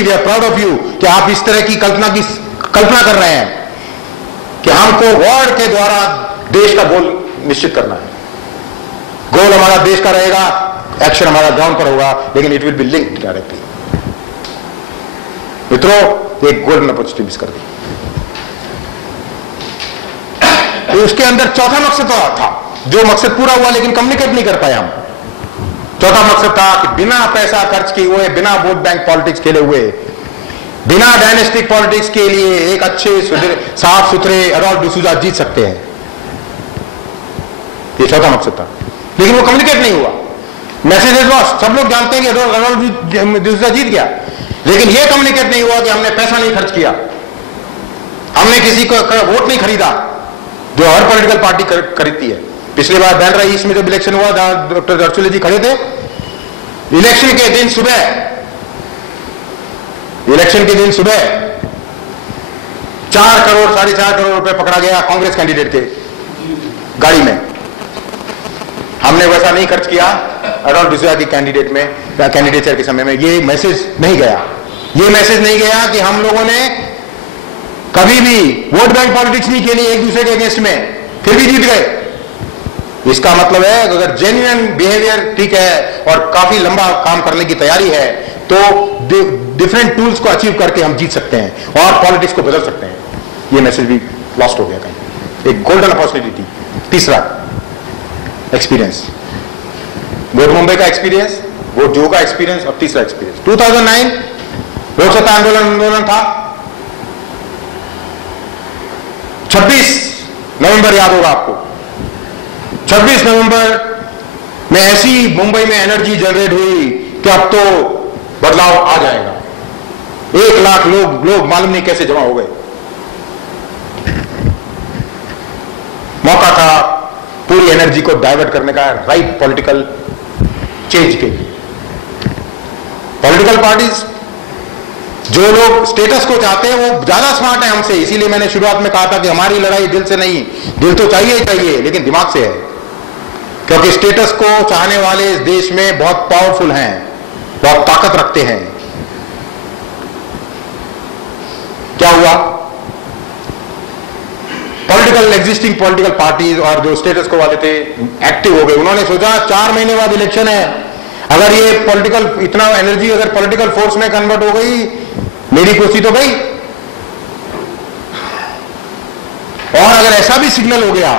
Ji, we are proud of you कि आप इस तरह की कल्पना कर रहे हैं कि हमको वार्ड के द्वारा देश का गोल निश्चित करना है। गोल हमारा देश का रहेगा, एक्शन हमारा ग्राउंड पर होगा, लेकिन it will be linked directly. मित्रों, एक गोल्डन अपॉर्चुनिटी मिस कर दी। तो उसके अंदर चौथा मकसद था, जो मकसद पूरा हुआ लेकिन कम्युनिकेट नहीं कर पाए हम। चौथा मकसद था कि बिना पैसा खर्च किए हुए, बिना वोट बैंक पॉलिटिक्स खेले हुए, बिना डायनेस्टिक पॉलिटिक्स के लिए एक अच्छे साफ सुथरे एडोल्फ डिसूजा जीत सकते हैं। ये चौथा मकसद था, लेकिन वो कम्युनिकेट नहीं हुआ। Message is lost. सब लोग जानते हैं कि एडोल्फ डिसूजा जीत गया, लेकिन ये कम्युनिकेट नहीं हुआ कि हमने पैसा नहीं खर्च किया, हमने किसी को वोट नहीं खरीदा, जो हर पॉलिटिकल पार्टी खरीदती है। पिछली बार बैंड्रा ईस्ट में जब इलेक्शन हुआ, डॉक्टर दर्चुले जी खड़े थे, इलेक्शन के दिन सुबह 4 करोड़ 4.5 करोड़ रुपए पकड़ा गया कांग्रेस कैंडिडेट के गाड़ी में। हमने वैसा नहीं खर्च किया एडोल्फ डिसूजा की कैंडिडेचर के समय में। ये मैसेज नहीं गया। ये मैसेज नहीं गया कि हम लोगों ने कभी भी वोट बैंक पॉलिटिक्स नहीं खेली एक दूसरे के अगेंस्ट में, फिर भी जीत गए। इसका मतलब है अगर जेन्युइन बिहेवियर ठीक है और काफी लंबा काम करने की तैयारी है, तो डिफरेंट टूल्स को अचीव करके हम जीत सकते हैं और पॉलिटिक्स को बदल सकते हैं। ये मैसेज भी लॉस्ट हो गया कहीं। एक गोल्डन अपॉर्चुनिटी थी। तीसरा एक्सपीरियंस, वोट मुंबई का एक्सपीरियंस, वोट जो का एक्सपीरियंस, और तीसरा एक्सपीरियंस 2009 लोक सत्ता आंदोलन था। 26 नवंबर याद होगा आपको। 26 नवंबर में ऐसी मुंबई में एनर्जी जनरेट हुई कि अब तो बदलाव आ जाएगा। 1 लाख लोग मालूम नहीं कैसे जमा हो गए। मौका था पूरी एनर्जी को डाइवर्ट करने का, राइट पॉलिटिकल चेंज के लिए। पॉलिटिकल पार्टीज, जो लोग स्टेटस को चाहते हैं, वो ज्यादा स्मार्ट है हमसे। इसीलिए मैंने शुरुआत में कहा था कि हमारी लड़ाई दिल से नहीं, दिल तो चाहिए ही चाहिए, लेकिन दिमाग से है। क्योंकि स्टेटस को चाहने वाले इस देश में बहुत पावरफुल हैं, बहुत ताकत रखते हैं। क्या हुआ? एग्जिस्टिंग पॉलिटिकल पार्टीज और जो स्टेटस को वाले थे एक्टिव हो गए। उन्होंने सोचा 4 महीने बाद इलेक्शन है, अगर ये पॉलिटिकल इतना एनर्जी अगर पॉलिटिकल फोर्स में कन्वर्ट हो गई, मेरी कुर्सी तो गई। और अगर ऐसा भी सिग्नल हो गया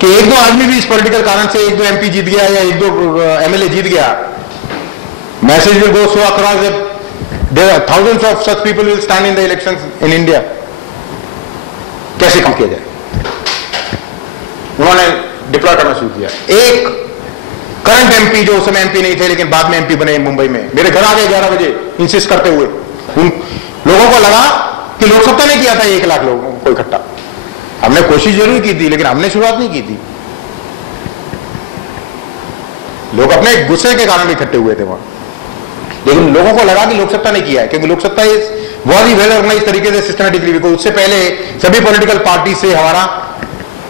कि 1-2 आदमी भी इस पॉलिटिकल कारण से 1-2 एमपी जीत गया या 1-2 एमएलए जीत गया, message will go so across that there are thousands of such people will stand in the elections in India. कैसे कम किया जाए? उन्होंने डिप्लॉय करना शुरू किया। एक करंट एमपी जो उस समय एमपी नहीं थे लेकिन बाद में एमपी बने मुंबई में, मेरे घर आ गए 11 बजे इंसिस्ट करते हुए। उन लोगों को लगा कि लोकसत्ता ने किया था 1 लाख लोगों को इकट्ठा। हमने कोशिश जरूर की थी लेकिन हमने शुरुआत नहीं की थी। लोग अपने गुस्से के कारण इकट्ठे हुए थे वहां, लेकिन लोगों को लगा कि लोकसत्ता ने किया है, क्योंकि लोकसत्ता इस बहुत ही वेल ऑर्गेनाइज तरीके से सिस्टमेटिकली, बिकॉज उससे पहले सभी पॉलिटिकल पार्टी से हमारा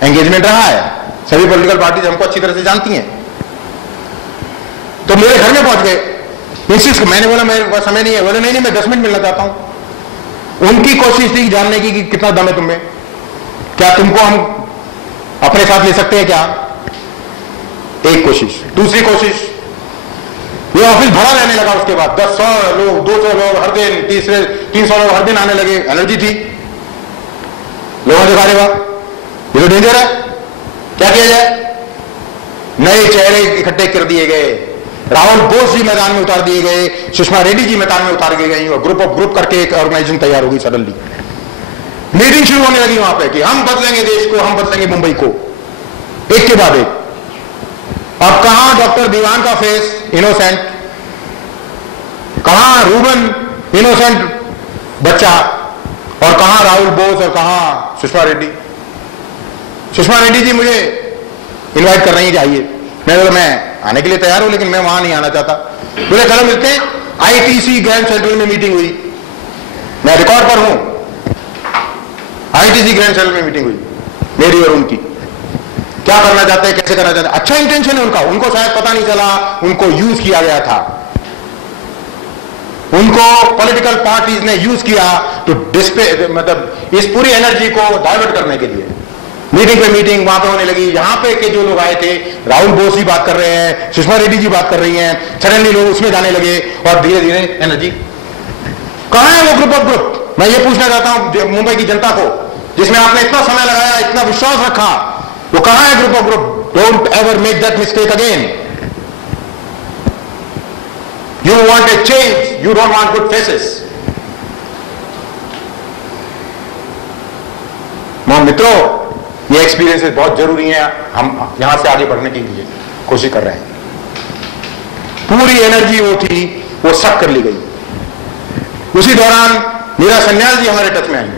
एंगेजमेंट रहा है। सभी पॉलिटिकल पार्टीज हमको अच्छी तरह से जानती हैं। तो मेरे घर में पहुंच गए इंसिस्ट। मैंने बोला मेरे पास समय नहीं है। बोले नहीं मैं 10 मिनट मिलना चाहता हूं। उनकी कोशिश थी जानने की कि कितना दम है तुम्हें, क्या तुमको हम अपने साथ ले सकते हैं क्या? एक कोशिश। दूसरी कोशिश, ये ऑफिस भरा रहने लगा। उसके बाद 100 लोग 200 लोग हर दिन, 300 लोग हर दिन आने लगे। एनर्जी थी। लोगों ने कहा ये तो डेंजर है, क्या किया जाए? नए चेहरे इकट्ठे कर दिए गए। राहुल बोस जी मैदान में उतार दिए गए, सुषमा रेड्डी जी मैदान में उतार दिए गई, और ग्रुप करके एक ऑर्गेनाइजेशन तैयार हो गई। सडनली मीटिंग शुरू होने लगी वहां पे कि हम बदलेंगे देश को, हम बदलेंगे मुंबई को, एक के बाद एक। अब कहां डॉक्टर दीवान का फेस इनोसेंट, कहां रूबन इनोसेंट बच्चा, और कहां राहुल बोस, और कहां सुषमा रेड्डी। सुषमा रेड्डी जी मुझे इनवाइट कर रही है, आइए। मैं आने के लिए तैयार हूं लेकिन मैं वहां नहीं आना चाहता। बोले चलो मिलते हैं। आईटीसी ग्रैंड सेंट्रल में मीटिंग हुई, मैं रिकॉर्ड पर हूं। आईटीसी ग्रैंड सेंट्रल में मीटिंग हुई मेरी और उनकी। क्या करना चाहते हैं, कैसे करना चाहते हैं, अच्छा इंटेंशन है उनका, उनको शायद पता नहीं चला, उनको यूज किया गया था। उनको पॉलिटिकल पार्टीज ने यूज किया टू डिस्पे, मतलब इस पूरी एनर्जी को डाइवर्ट करने के लिए। मीटिंग पे मीटिंग वहां पे होने लगी। यहां पे के जो लोग आए थे, राहुल बोस जी बात कर रहे हैं, सुषमा रेड्डी जी बात कर रही हैं, सडनली लोग उसमें जाने लगे और धीरे धीरे एनर्जी। कहां है वो ग्रुप ऑफ ग्रुप? मैं ये पूछना चाहता हूं मुंबई की जनता को, जिसमें आपने इतना समय लगाया, इतना विश्वास रखा, वो कहां है group of group? Don't ever make that mistake again. You want a change, you don't want good faces. मित्रों, ये एक्सपीरियंसेस बहुत जरूरी हैं। हम यहां से आगे बढ़ने के लिए कोशिश कर रहे हैं। पूरी एनर्जी वो थी, वो सब कर ली गई। उसी दौरान मीरा सन्याल जी हमारे टच में आई।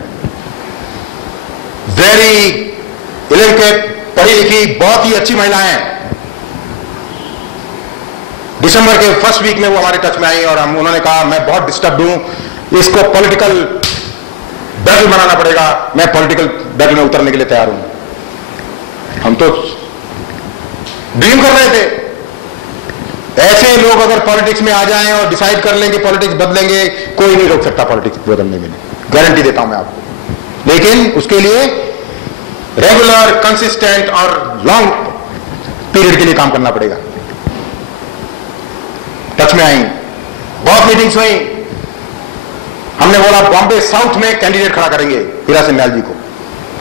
वेरी एजुकेटेड, पढ़ी लिखी, बहुत ही अच्छी महिलाएं। दिसंबर के फर्स्ट वीक में वो हमारे टच में आई और उन्होंने कहा मैं बहुत डिस्टर्ब हूं, इसको पॉलिटिकल बैटल बनाना पड़ेगा, मैं पॉलिटिकल बैटल में उतरने के लिए तैयार हूं। हम तो ड्रीम कर रहे थे, ऐसे लोग अगर पॉलिटिक्स में आ जाएं और डिसाइड कर लेंगे पॉलिटिक्स बदलेंगे, कोई नहीं रोक सकता पॉलिटिक्स बदलने में, गारंटी देता हूं मैं आपको। लेकिन उसके लिए रेगुलर, कंसिस्टेंट और लॉन्ग पीरियड के लिए काम करना पड़ेगा। टच में आई, बहुत मीटिंग्स हुई। हमने बोला बॉम्बे साउथ में कैंडिडेट खड़ा करेंगे मीरा सन्याल जी को।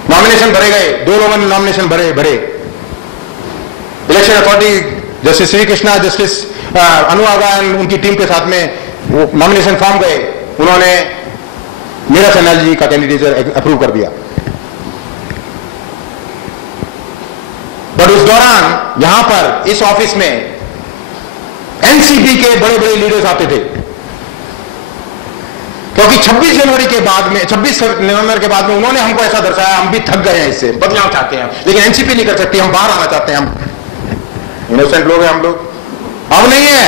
नॉमिनेशन भरे गए, 2 लोगों ने नॉमिनेशन भरे। Election authority justice Shri Krishna, justice Anuaga उनकी टीम के साथ में वो नॉमिनेशन फॉर्म गए। उन्होंने मीरा सन्याल जी का कैंडिडेचर अप्रूव कर दिया। बट उस दौरान यहां पर इस ऑफिस में एनसीपी के बड़े बड़े लीडर्स आते थे, क्योंकि 26 जनवरी के बाद में, 26 नवंबर के बाद में उन्होंने हमको ऐसा दर्शाया, हम भी थक गए हैं इससे, बदलाव चाहते हैं, लेकिन एनसीपी नहीं कर सकती, हम बाहर आना चाहते हैं, हम इनोसेंट लोग हैं हम लोग। अब नहीं है,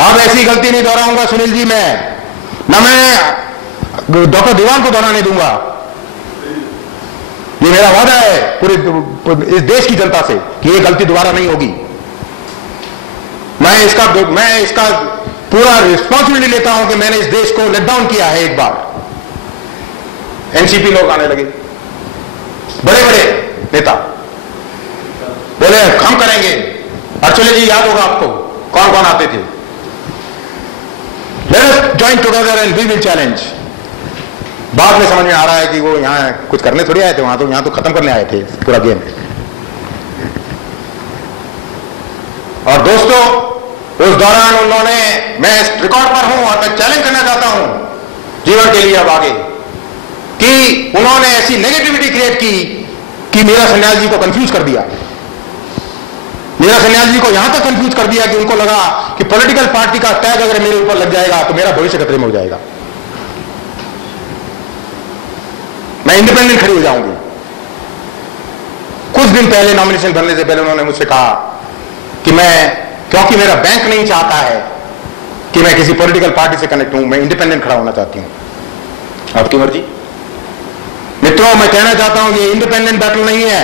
अब ऐसी गलती नहीं दोहराऊंगा सुनील जी, मैं डॉक्टर दीवान को दोहराने दूंगा। ये मेरा वादा है पूरे इस देश की जनता से कि ये गलती दोबारा नहीं होगी। मैं इसका पूरा रिस्पॉन्सिबिलिटी लेता हूं कि मैंने इस देश को लेट डाउन किया है एक बार। एनसीपी लोग आने लगे, बड़े बड़े नेता बोले हम करेंगे। एक्चुअली जी याद होगा आपको कौन कौन आते थे। Let us join together and we will challenge. बाद में समझ में आ रहा है कि वो यहां कुछ करने थोड़ी आए थे, यहां तो खत्म करने आए थे पूरा गेम। और दोस्तों, उस दौरान उन्होंने, मैं रिकॉर्ड पर हूं और मैं चैलेंज करना चाहता हूं जीवन के लिए अब आगे, कि उन्होंने ऐसी नेगेटिविटी क्रिएट की कि मीरा सन्याल जी को कंफ्यूज कर दिया। मीरा सन्याल जी को यहां तक कंफ्यूज कर दिया कि उनको लगा कि पॉलिटिकल पार्टी का टैग अगर मेरे ऊपर लग जाएगा तो मेरा भविष्य खतरे में हो जाएगा, मैं इंडिपेंडेंट खड़ी हो जाऊंगी। कुछ दिन पहले, नॉमिनेशन भरने से पहले, उन्होंने मुझसे कहा कि क्योंकि मेरा बैंक नहीं चाहता है कि मैं किसी पॉलिटिकल पार्टी से कनेक्ट हूं, मैं इंडिपेंडेंट खड़ा होना चाहती हूं। आपकी मर्जी। मित्रों, मैं कहना चाहता हूं ये इंडिपेंडेंट बैटल नहीं है,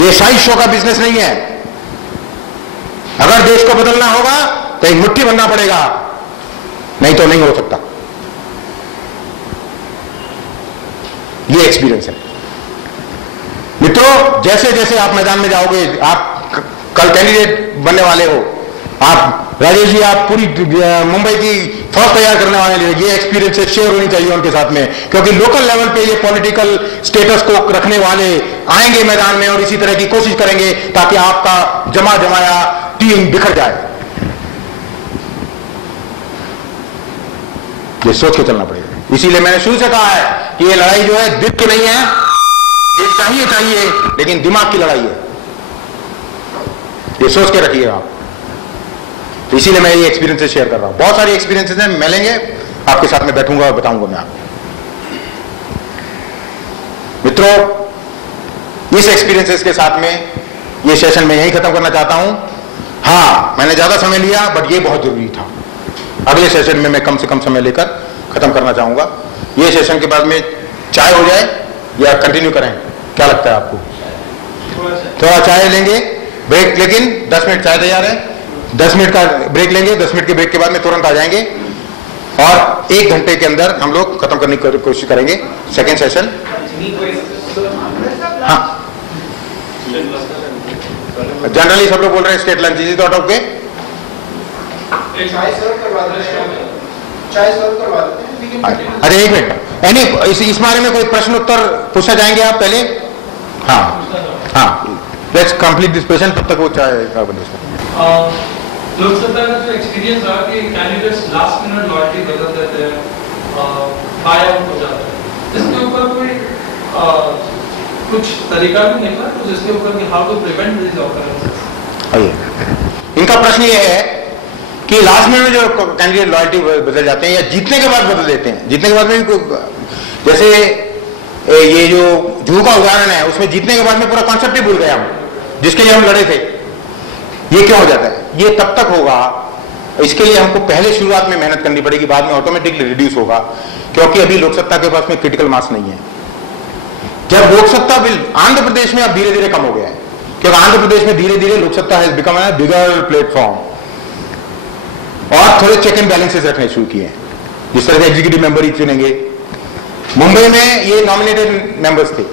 ये साइड शो का बिजनेस नहीं है। अगर देश को बदलना होगा तो एक मुट्ठी बनना पड़ेगा, नहीं तो नहीं हो सकता। ये एक्सपीरियंस है मित्रों। जैसे जैसे आप मैदान में जाओगे, आप कल कैंडिडेट बनने वाले हो, आप राजेश जी, आप पूरी मुंबई की फौज तैयार करने वाले, ये एक्सपीरियंस शेयर होनी चाहिए उनके साथ में, क्योंकि लोकल लेवल पे ये पॉलिटिकल स्टेटस को रखने वाले आएंगे मैदान में और इसी तरह की कोशिश करेंगे ताकि आपका जमाया टीम बिखर जाए। ये सोच के चलना पड़ेगा। इसीलिए मैंने शुरू से कहा है कि ये लड़ाई जो है दिल की नहीं है, ये चाहिए, लेकिन दिमाग की लड़ाई है। ये सोच के रखिए आप। तो इसीलिए मैं ये एक्सपीरियंसेस शेयर कर रहा हूं। बहुत सारे एक्सपीरियंसेस हैं, मिलेंगे आपके साथ में, बैठूंगा और बताऊंगा मैं आपको। मित्रों, इस एक्सपीरियंसेस के साथ में ये सेशन मैं यही खत्म करना चाहता हूं। हाँ, मैंने ज्यादा समय लिया, बट ये बहुत जरूरी था। अगले सेशन में मैं कम से कम समय लेकर खत्म करना चाहूंगा। ये सेशन के बाद में चाय हो जाए या कंटिन्यू करें, क्या लगता है आपको? थोड़ा चाय लेंगे, ब्रेक, लेकिन 10 मिनट चाय तैयार है, 10 मिनट का ब्रेक लेंगे, 10 मिनट के ब्रेक के बाद में तुरंत आ जाएंगे और 1 घंटे के अंदर हम लोग खत्म करने की कोशिश करेंगे सेकेंड सेशन। हाँ, जनरली सब लोग बोल रहे हैं state lunch, is thought okay? अरे एक मिनट, यानी इस बारे में कोई प्रश्न उत्तर पूछना चाहेंगे आप पहले? हाँ, लेट्स कंप्लीट दिस क्वेश्चन, तब तक वो चाहे का लोकसत्ता का जो एक्सपीरियंस रहा कि कैंडिडेट्स लास्ट मिनट लॉयल्टी बदल देते हैं, बाय आउट हो जाता है, इसके ऊपर कोई कुछ तरीका भी निकला तो जिसके ऊपर कि how to prevent this occurrences? इनका प्रश्न ये है कि लास्ट मिनट में जो कैंडिडेट लॉयल्टी बदल जाते हैं या जीतने के बाद बदल देते हैं। जीतने के बाद में भी जैसे ये जो जूह का उदाहरण है, उसमें जीतने के बाद में पूरा कॉन्सेप्ट ही भूल गए हम, जिसके लिए हम लड़े थे। ये क्यों हो जाता है? ये तब तक होगा, इसके लिए हमको पहले शुरुआत में मेहनत करनी पड़ेगी, बाद में ऑटोमेटिकली रिड्यूस होगा, क्योंकि अभी लोकसत्ता के पास में क्रिटिकल मास नहीं है। जब लोकसत्ता बिल आंध्र प्रदेश में अब धीरे धीरे कम हो गया है, क्योंकि आंध्र प्रदेश में धीरे धीरे Loksatta has become a bigger platform, और थोड़े चेक एंड बैलेंसेस रखने शुरू किए हैं, जिस तरह से एग्जीक्यूटिव मेंबर ही चुनेंगे। मुंबई में ये नॉमिनेटेड मेंबर्स थे,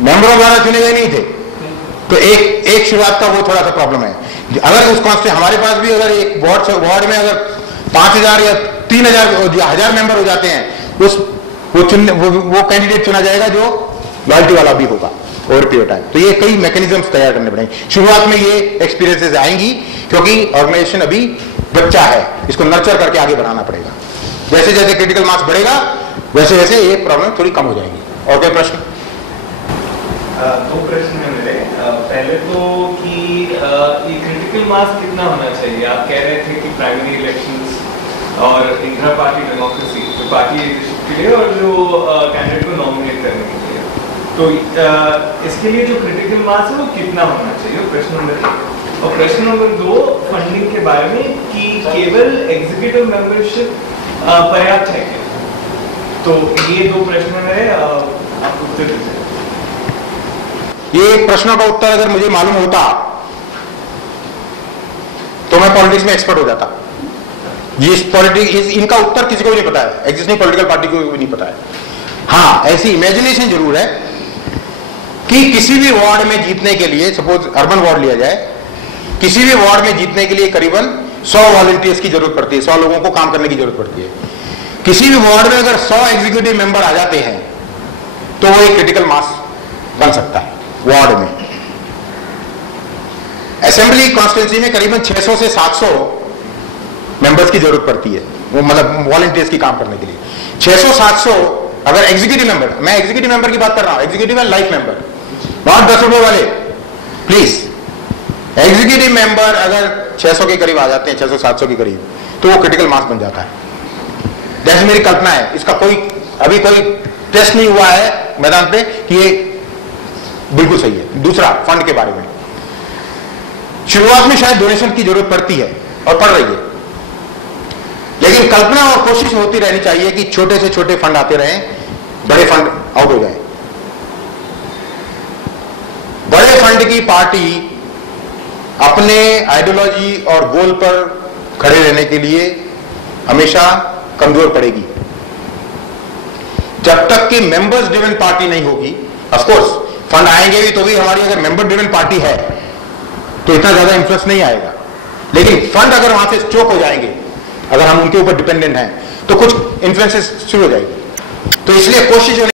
मेंबरों द्वारा चुने गए नहीं थे, तो एक शुरुआत का वो थोड़ा सा प्रॉब्लम है। अगर उस कॉन्स्टिट्यूशन हमारे पास भी अगर एक वार्ड में अगर 5000 या 3000 मेंबर हो जाते हैं, वो कैंडिडेट चुना जाएगा जो लॉयल्टी वाला भी होगा ओवर पीरियड टाइम। तो ये कई मैकेनिज्म्स तैयार करने पड़ेंगे। शुरुआत में ये एक्सपीरियंसेस आएंगी, क्योंकि ऑर्गेनाइजेशन अभी बच्चा है, इसको नर्चर करके आगे बढ़ाना पड़ेगा। जैसे जैसे क्रिटिकल मास बढ़ेगा वैसे वैसे ये प्रॉब्लम थोड़ी कम हो जाएंगी। और कोई प्रश्न? दो प्रश्न है मेरे। पहले तो कि ये क्रिटिकल मास कितना होना चाहिए? आप कह रहे थे कि प्राइमरी इलेक्शंस और इंट्रा पार्टी डेमोक्रेसी, जो पार्टी लीडरशिप के लिए और जो कैंडिडेट को नॉमिनेट करने के लिए, तो इसके लिए जो क्रिटिकल मास है वो कितना होना चाहिए? प्रश्न नंबर 1। और प्रश्न नंबर 2 फंडिंग के बारे में कि केवल एग्जीक्यूटिव मेंबरशिप पर्याप्त है क्या? तो ये दो प्रश्न मेरे, आप उत्तर दीजिए। ये प्रश्नों का उत्तर अगर मुझे मालूम होता तो मैं पॉलिटिक्स में एक्सपर्ट हो जाता। इनका उत्तर किसी को भी नहीं पता है, एग्जिस्टिंग पॉलिटिकल पार्टी को भी नहीं पता है। हाँ, ऐसी इमेजिनेशन जरूर है कि किसी भी वार्ड में जीतने के लिए, सपोज अर्बन वार्ड लिया जाए, किसी भी वार्ड में जीतने के लिए करीबन 100 वॉलंटियर्स की जरूरत पड़ती है, 100 लोगों को काम करने की जरूरत पड़ती है। किसी भी वार्ड में अगर 100 एग्जीक्यूटिव मेंबर आ जाते हैं तो वो एक क्रिटिकल मास बन सकता है वार्ड में। असेंबली कॉन्स्टिट्यूंसी में करीबन 600 से 700 मेंबर्स की जरूरत पड़ती है, वो मतलब वॉलंटियर्स की काम करने के लिए। 600-700 अगर एग्जीक्यूटिव मेंबर, मैं एग्जीक्यूटिव मेंबर की बात कर रहा हूं, एग्जीक्यूटिव है लाइफ मेंबर, बहुत 10 रुपए वाले, प्लीज। एग्जीक्यूटिव मेंबर अगर 600 के करीब आ जाते हैं, 600-700 के करीब, तो वो क्रिटिकल मास बन जाता है। जैसे मेरी कल्पना है, इसका अभी कोई टेस्ट नहीं हुआ है मैदान पे कि ये बिल्कुल सही है। दूसरा, फंड के बारे में, शुरुआत में शायद डोनेशन की जरूरत पड़ती है और पड़ रही है, लेकिन कल्पना और कोशिश होती रहनी चाहिए कि छोटे से छोटे फंड आते रहें, बड़े फंड आउट हो जाए। बड़े फंड की पार्टी अपने आइडियोलॉजी और गोल पर खड़े रहने के लिए हमेशा कमजोर पड़ेगी। जब तक कि मेंबर्स ड्रिवन पार्टी नहीं होगी, ऑफ कोर्स फंड आएंगे भी, तो भी हमारी अगर मेंबर ड्रिवन पार्टी है तो इतना ज्यादा इंफ्लुएंस नहीं आएगा। लेकिन फंड अगर वहां से स्ट्रोक हो जाएंगे, अगर हम उनके ऊपर डिपेंडेंट हैं, तो कुछ इन्फ्लुएंसेस शुरू हो जाएगी। तो इसलिए कोशिश